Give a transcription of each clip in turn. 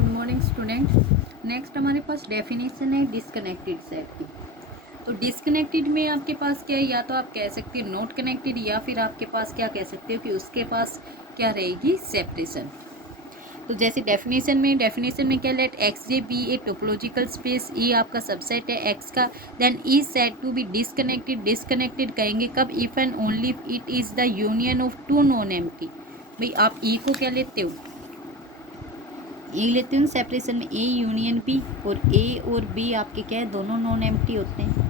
Good morning student. Next हमारे पास definition है disconnected set की। तो डिसकनेक्टेड में आपके पास क्या है, या तो आप कह सकते हो नॉट कनेक्टेड, या फिर आपके पास क्या कह सकते हो कि उसके पास क्या रहेगी, सेपरेशन। तो जैसे डेफिनेशन में क्या, let X J be a topological space, E आपका सबसेट है एक्स का, then E said to be disconnected. Disconnected कहेंगे कब, if and only it is the union of two non empty. भाई आप ई को क्या लेते हो, ए लेते हैं सेपरेशन में, ए यूनियन बी, और ए और बी आपके क्या है, दोनों नॉन एम्प्टी होते हैं।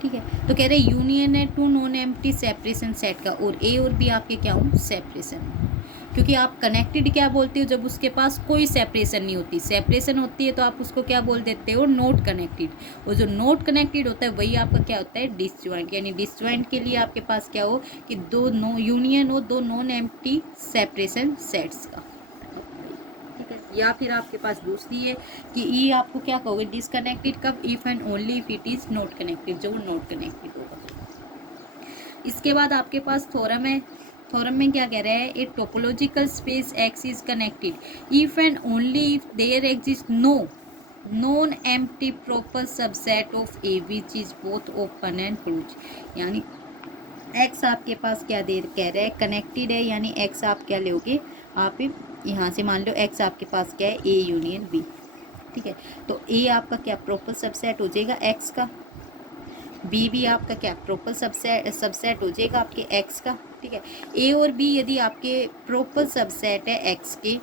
ठीक है, तो कह रहे यूनियन है to non empty separation set का, और ए और बी आपके क्या हो, सेपरेशन। क्योंकि आप कनेक्टेड क्या बोलते हो, जब उसके पास कोई सेपरेशन नहीं होती। सेपरेशन होती है तो आप उसको क्या बोल देते हो, नॉट कनेक्टेड। और जो नॉट कनेक्टेड होता है वही आपका क्या होता है, डिसजॉइंट। यानी डिसजॉइंट के लिए आपके पास क्या हो कि दो नो यूनियन हो दो नॉन एम्प्टी सेपरेशन सेट्स का। या फिर आपके पास दूसरी है कि ई आपको क्या कहोगे, डिसकनेक्टेड कब, if and only if it is not connected, जो नॉट कनेक्टेड होगा। इसके बाद आपके पास थ्योरम है। थ्योरम में क्या कह रहा है, a topological space X is connected if and only if there exist no non empty proper subset of A which is both open and close. यानी एक्स आपके पास क्या दे कह रहा है, कनेक्टेड है, यानी एक्स आप क्या लोगे, आप यहाँ से मान लो एक्स आपके पास क्या है, ए यूनियन बी। ठीक है, तो ए आपका क्या प्रॉपर सबसेट हो जाएगा एक्स का, बी भी आपका क्या प्रॉपर सबसेट हो जाएगा आपके एक्स का। ठीक है, ए और बी यदि आपके प्रॉपर सबसेट है एक्स के,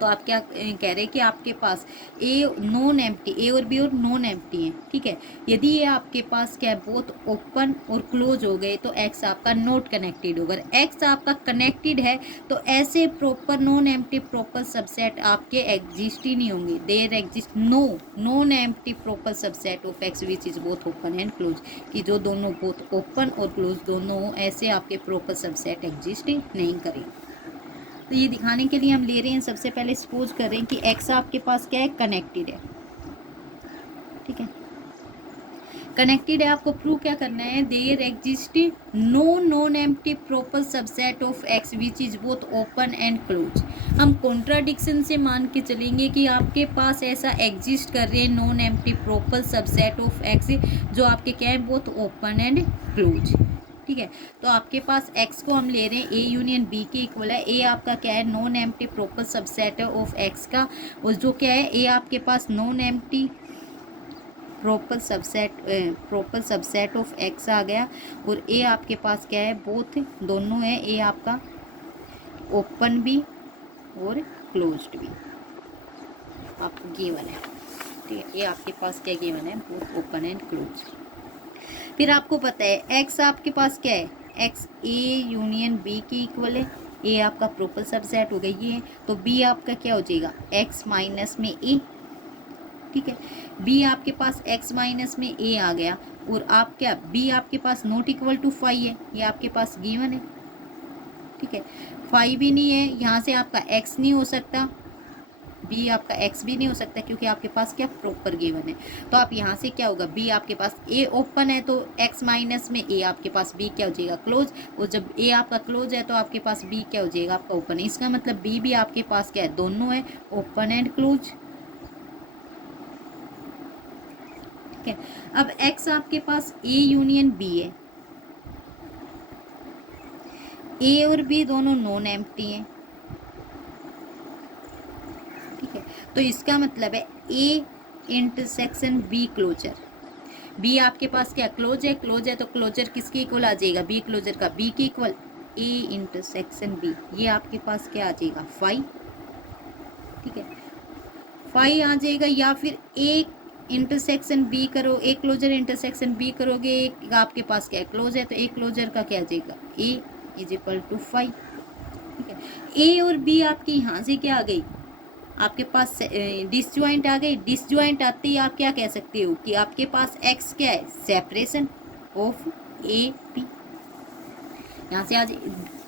तो आप क्या कह रहे हैं कि आपके पास ए नॉन एम्प्टी, ए और बी और नॉन एम्प्टी हैं। ठीक है, यदि ये आपके पास क्या है, बोथ ओपन और क्लोज हो गए, तो एक्स आपका नॉट कनेक्टेड होगा। एक्स आपका कनेक्टेड है तो ऐसे proper non empty proper subset आपके एग्जिस्ट ही नहीं होंगे। There exist no non empty proper subset of X which is both open and close, कि जो दोनों बोथ ओपन और क्लोज दोनों हो, ऐसे आपके प्रॉपर सबसेट एग्जिस्ट ही नहीं करेंगे। तो ये दिखाने के लिए हम ले रहे हैं, सबसे पहले सपोज कर रहे हैं कि एक्स आपके पास क्या है, कनेक्टेड है। ठीक है, कनेक्टेड है, आपको प्रूव क्या करना है, there exist no non empty proper subset of X which is both open and close. हम कॉन्ट्राडिक्शन से मान के चलेंगे कि आपके पास ऐसा एग्जिस्ट कर रहे हैं non empty proper subset of x, जो आपके क्या है, बोथ ओपन एंड क्लोज। ठीक है, तो आपके पास x को हम ले रहे हैं, a यूनियन b के इक्वल है। a आपका क्या है, नॉन एम्प्टी प्रॉपर सबसेट है ऑफ x का, और जो क्या है, a आपके पास non empty proper subset of x आ गया, और a आपके पास क्या है, बोथ दोनों है, a आपका ओपन भी और क्लोज्ड भी आपको गिवन है। ठीक है, ये आपके पास क्या गिवन है, बोथ ओपन एंड क्लोज। फिर आपको पता है x आपके पास क्या है, x a यूनियन b के इक्वल है। a आपका प्रॉपर सबसेट हो गई है, तो b आपका क्या हो जाएगा, x माइनस में a। ठीक है, b आपके पास x माइनस में a आ गया, और आप क्या, b आपके पास नॉट इक्वल टू 5 है, ये आपके पास गिवन है। ठीक है, 5 भी नहीं है, यहाँ से आपका x नहीं हो सकता, बी आपका एक्स भी नहीं हो सकता, क्योंकि आपके पास क्या प्रॉपर गिवन है। तो आप यहाँ से क्या होगा, बी आपके पास ए ओपन है, तो एक्स माइनस में ए आपके पास बी क्या हो जाएगा, क्लोज। और जब ए आपका क्लोज है तो आपके पास बी क्या हो जाएगा, आपका ओपन है। इसका मतलब बी भी आपके पास क्या है, दोनों है, ओपन एंड क्लोज। ठीक है, अब एक्स आपके पास ए यूनियन बी है, ए और बी दोनों नॉन एम्प्टी हैं। ठीक है, तो इसका मतलब है A intersection B closure. B आपके पास क्या क्लोज है, क्लोज है, तो क्लोजर किसके इक्वल आ जाएगा, बी क्लोजर का, बी के इक्वल ए इंटरसेक्शन बी, ये आपके पास क्या आ जाएगा, 5। ठीक है, 5 आ जाएगा, या फिर ए इंटरसेक्शन बी करो, ए क्लोजर इंटरसेक्शन बी करोगे, आपके पास क्या क्लोज है, तो ए क्लोजर का क्या आ जाएगा, ए इज इक्वल टू 5। ठीक है, ए और बी आपकी यहाँ से क्या आ गई, आपके पास डिसजॉइंट आ गई। डिसजॉइंट आते ही आप क्या कह सकते हो कि आपके पास x क्या है, सेपरेशन ऑफ ए बी। यहाँ से आज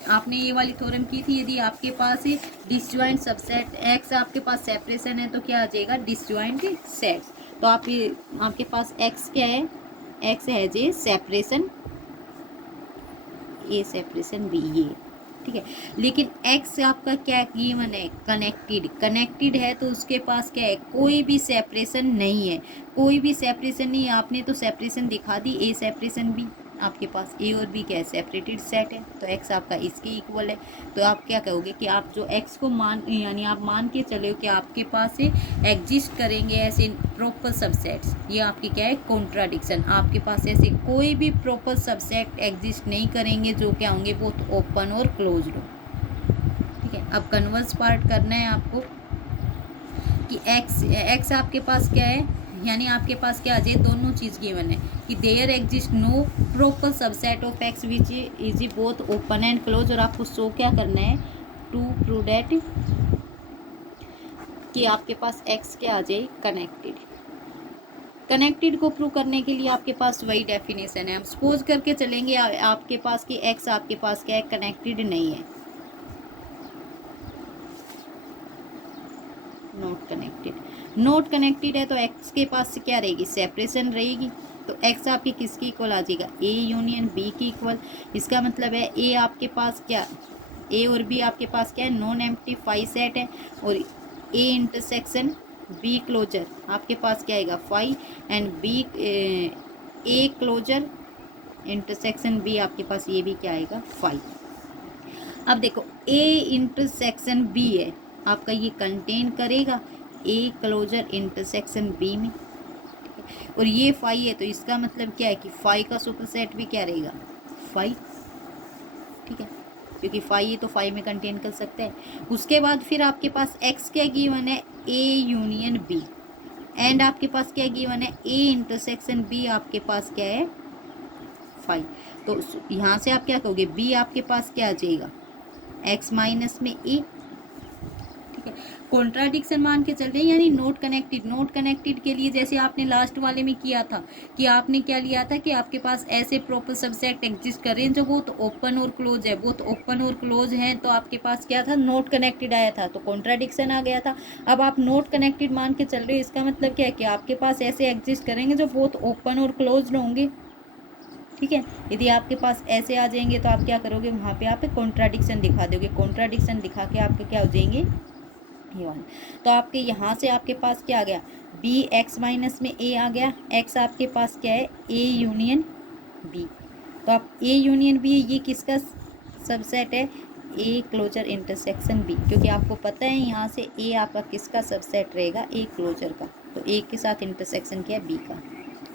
आपने ये वाली थ्योरम की थी, यदि आपके पास डिसजॉइंट सबसेट x आपके पास सेपरेशन है, तो क्या आ जाएगा, डिसजॉइंट सेट। तो आप आपके पास x क्या है, x है जे सेपरेशन ए सेपरेशन बी, ये ठीक है। लेकिन एक्स आपका क्या गिवन है, कनेक्टेड, कनेक्टेड है तो उसके पास क्या है, कोई भी सेपरेशन नहीं है, कोई भी सेपरेशन नहीं है। आपने तो सेपरेशन दिखा दी, ए सेपरेशन बी, आपके पास ए और बी क्या है, सेपरेटेड सेट है, तो एक्स आपका इसके इक्वल है। तो आप क्या कहोगे कि आप जो एक्स को मान, यानी आप मान के चले हो कि आपके पास से एग्जिस्ट करेंगे ऐसे प्रॉपर सबसेट्स, ये आपकी क्या है, कॉन्ट्राडिक्शन। आपके पास ऐसे कोई भी प्रॉपर सबसेट एग्जिस्ट नहीं करेंगे जो क्या होंगे, बोथ ओपन और क्लोज्ड हो। ठीक है, अब कन्वर्स पार्ट करना है आपको कि एक्स आपके पास क्या है, यानी आपके पास क्या आ जाए, दोनों चीज़ गिवन है कि there exist no proper subset of X which is both open and close, और आपको शो क्या करना है, टू प्रूव दैट कि आपके पास एक्स क्या आ जाए, कनेक्टेड। कनेक्टेड को प्रूव करने के लिए आपके पास वही डेफिनेशन है। हम सपोज करके चलेंगे आपके पास कि एक्स आपके पास क्या है, कनेक्टेड नहीं है, नॉट कनेक्टेड। नॉट कनेक्टेड है तो एक्स के पास से क्या रहेगी, सेपरेशन रहेगी। तो एक्स आपकी किसकी इक्वल आ जाएगा, ए यूनियन बी की इक्वल। इसका मतलब है ए आपके पास क्या, ए और बी आपके पास क्या है, नॉन एम्प्टी फाई सेट है, और ए इंटरसेक्शन बी क्लोजर आपके पास क्या आएगा, phi, and B A closure intersection B आपके पास ये भी क्या आएगा, फाई। अब देखो ए इंटरसेक्शन बी है आपका, ये कंटेन करेगा ए क्लोजर इंटरसेक्शन बी में, और ये फाई है तो इसका मतलब क्या है कि फाई का सुपरसेट भी क्या रहेगा, फाई। ठीक है, क्योंकि फाई है तो फाई में कंटेन कर सकते हैं। उसके बाद फिर आपके पास एक्स क्या गिवन है, ए यूनियन बी, एंड आपके पास क्या गिवन है, ए इंटरसेक्शन बी आपके पास क्या है, फाई। तो यहाँ से आप क्या कहोगे, बी आपके पास क्या आ जाएगा, एक्स माइनस में ए। ठीक है, कॉन्ट्राडिक्शन मान के चल रहे हैं, यानी नोट कनेक्टेड। नोट कनेक्टेड के लिए जैसे आपने लास्ट वाले में किया था कि आपने क्या लिया था कि आपके पास ऐसे प्रॉपर सबसेट एग्जिस्ट कर रहे हैं जो बहुत ओपन और क्लोज है, बहुत ओपन और क्लोज हैं, तो आपके पास क्या था, नोट कनेक्टेड आया था, तो कॉन्ट्राडिक्शन आ गया था। अब आप नोट कनेक्टेड मान के चल रहे हो, इसका मतलब क्या है कि आपके पास ऐसे एग्जिस्ट करेंगे जो बहुत ओपन और क्लोज होंगे। ठीक है, यदि आपके पास ऐसे आ जाएंगे तो आप क्या करोगे, वहाँ पे आप कॉन्ट्राडिक्शन दिखा दोगे, कॉन्ट्राडिक्शन दिखा के आपके क्या हो जाएंगे, ये वाला। तो आपके यहाँ से आपके पास क्या आ गया, बी एक्स माइनस में ए आ गया, एक्स आपके पास क्या है, ए यूनियन बी। तो आप ए यूनियन बी, ये किसका सबसेट है, ए क्लोजर इंटरसेक्शन बी, क्योंकि आपको पता है यहाँ से ए आपका किसका सबसेट रहेगा, ए क्लोजर का, तो ए के साथ इंटरसेक्शन किया बी का।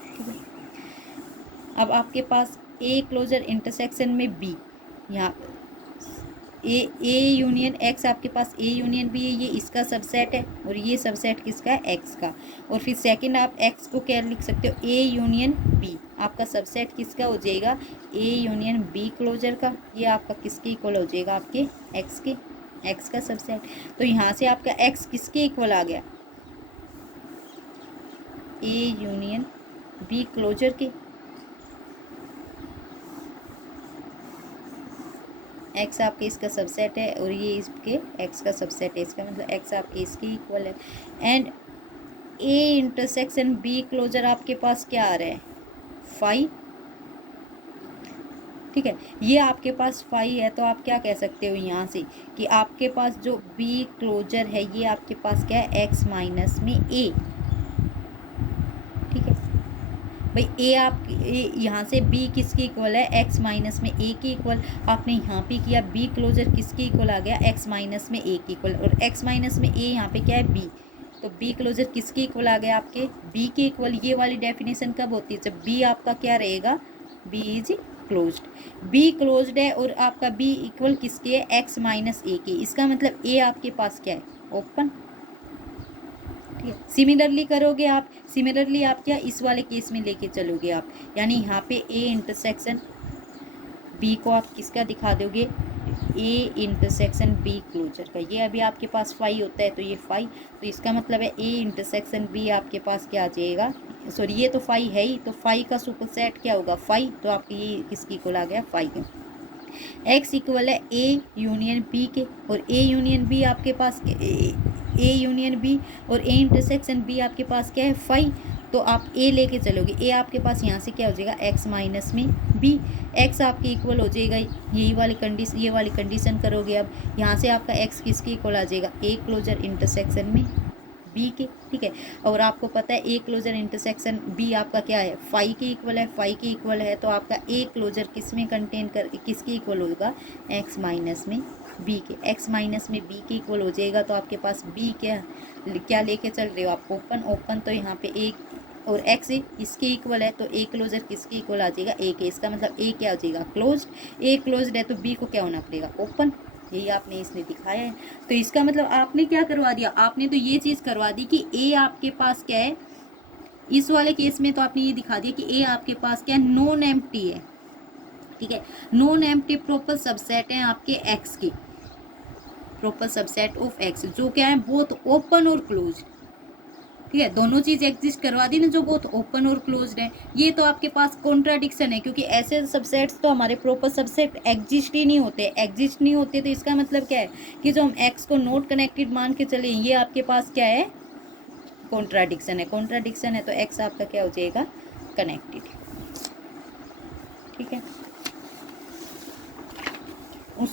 ठीक है, अब आपके पास ए क्लोजर इंटरसेक्शन में बी, यहाँ ए यूनियन एक्स आपके पास ए यूनियन बी है, ये इसका सबसेट है, और ये सबसेट किसका है, एक्स का। और फिर सेकंड आप एक्स को क्या लिख सकते हो, ए यूनियन बी, आपका सबसेट किसका हो जाएगा, ए यूनियन बी क्लोजर का, ये आपका किसके इक्वल हो जाएगा, आपके एक्स के, एक्स का सबसेट। तो यहाँ से आपका एक्स किसके इक्वल आ गया, ए यूनियन बी क्लोजर के। एक्स आपके इसका सबसेट है और ये इसके एक्स का सबसेट है, इसका मतलब एक्स आपके इसके इक्वल है। And A intersection B closure आपके पास क्या आ रहा है, फाई। ठीक है, ये आपके पास फाई है, तो आप क्या कह सकते हो यहाँ से कि आपके पास जो बी क्लोजर है ये आपके पास क्या है, एक्स माइनस में ए। ठीक है भाई, ए आप यहाँ से बी किसकी इक्वल है, एक्स माइनस में ए की इक्वल। आपने यहाँ पे किया बी क्लोजर किसकी इक्वल आ गया, एक्स माइनस में ए की इक्वल, और एक्स माइनस में ए यहाँ पे क्या है, बी, तो बी क्लोजर किसकी इक्वल आ गया, आपके बी के इक्वल। ये वाली डेफिनेशन कब होती है, जब बी आपका क्या रहेगा, B is closed. B closed है और आपका बी इक्वल किसके है, एक्स माइनस ए के, इसका मतलब ए आपके पास क्या है, ओपन। ठीक है, सिमिलरली करोगे आप, सिमिलरली आप क्या इस वाले केस में लेके चलोगे आप, यानी यहाँ पे ए इंटरसेक्शन बी को आप किसका दिखा दोगे, ए इंटरसेक्शन बी क्लोजर का। ये अभी आपके पास फाई होता है तो ये फाई, तो इसका मतलब है ए इंटरसेक्शन बी आपके पास क्या आ जाएगा, सॉरी ये तो फाई है ही, तो फाई का सुपरसेट क्या होगा, फाई, तो आपके ये किसकी इक्वल आ गया, फाई के। एक्स इक्वल है ए यूनियन बी के, और ए यूनियन बी आपके पास ए यूनियन बी और ए इंटरसेक्शन बी आपके पास क्या है फाई, तो आप ए लेके चलोगे, ए आपके पास यहाँ से क्या हो जाएगा एक्स माइनस में बी, एक्स आपके इक्वल हो जाएगा यही वाली कंडीशन, ये वाली कंडीशन करोगे। अब यहाँ से आपका एक्स किसके इक्वल आ जाएगा, ए क्लोजर इंटरसेक्शन में बी के, ठीक है। और आपको पता है ए क्लोजर इंटरसेक्शन बी आपका क्या है फाई के इक्वल है, फाई के इक्वल है तो आपका ए क्लोजर किस में कंटेन कर किसके इक्वल होगा, एक्स माइनस में बी के, एक्स माइनस में बी के इक्वल हो जाएगा। तो आपके पास बी क्या लेके चल रहे हो आप, ओपन, ओपन तो यहाँ पे ए और एक्स इसके इक्वल है तो ए क्लोजर किसके इक्वल आ जाएगा, ए के, इसका मतलब ए क्या हो जाएगा क्लोज्ड, ए क्लोज्ड है तो बी को क्या होना पड़ेगा ओपन, यही आपने इसने दिखाया है। तो इसका मतलब आपने क्या करवा दिया, आपने तो ये चीज़ करवा दी कि ए आपके पास क्या है, इस वाले केस में तो आपने ये दिखा दिया कि ए आपके पास क्या है नॉन एम्प्टी है, ठीक है, नॉन एम्प्टी प्रॉपर सबसेट है आपके एक्स की, प्रॉपर सबसेट ऑफ एक्स जो क्या है बोथ ओपन और क्लोज, ठीक है, दोनों चीज एग्जिस्ट करवा दी ना जो बहुत ओपन और क्लोज्ड है। ये तो आपके पास कॉन्ट्राडिक्शन है क्योंकि ऐसे सबसेट्स तो हमारे प्रॉपर सबसेट एग्जिस्ट ही नहीं होते, एग्जिस्ट नहीं होते तो इसका मतलब क्या है कि जो हम एक्स को नॉट कनेक्टेड मान के चले ये आपके पास क्या है कॉन्ट्राडिक्शन है, कॉन्ट्राडिक्शन है तो एक्स आपका क्या हो जाएगा कनेक्टेड, ठीक है।